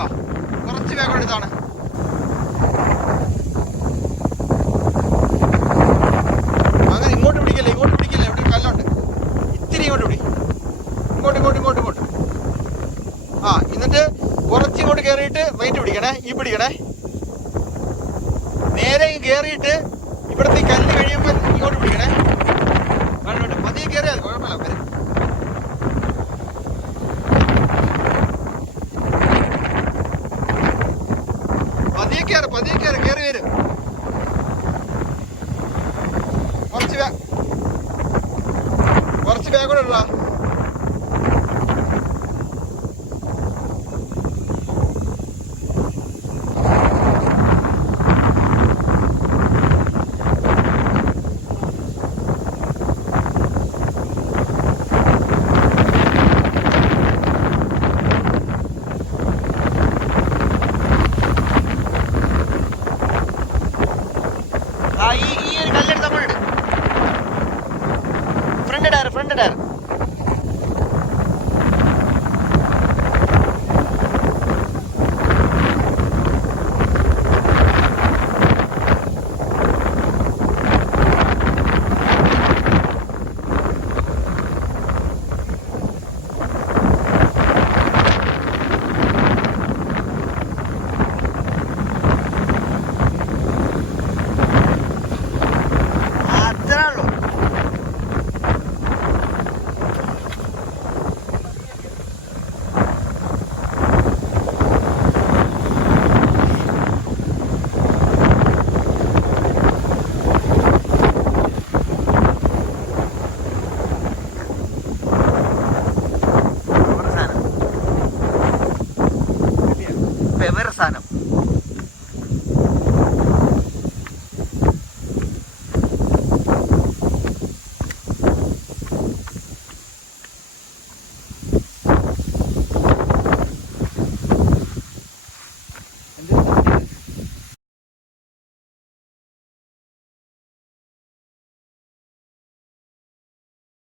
വാ, കുറച്ച് ബാക്കോട്ട് ഇതാണ്. അങ്ങനെ ഇങ്ങോട്ട് പിടിക്കല്ലേ, ഇവിടെ കല്ലുണ്ട്. ഇത്തിരി ഇങ്ങോട്ട് പിടി, ഇങ്ങോട്ട്. ആ, എന്നിട്ട് കുറച്ച് ഇങ്ങോട്ട് കയറിയിട്ട് വെയിറ്റ് പിടിക്കണേ, ഈ പിടിക്കണേ. നേരെ കയറിയിട്ട് ഇവിടുത്തെ കല്ല് കഴിയുമ്പോൾ ഇങ്ങോട്ട് പിടിക്കണേ. വേണ്ട, പതിയെ കയറിയാൽ കുഴപ്പമില്ല. പതിയെ കയറി വരും. കുറച്ച് ബാക്കോട്ട് ഇടാ.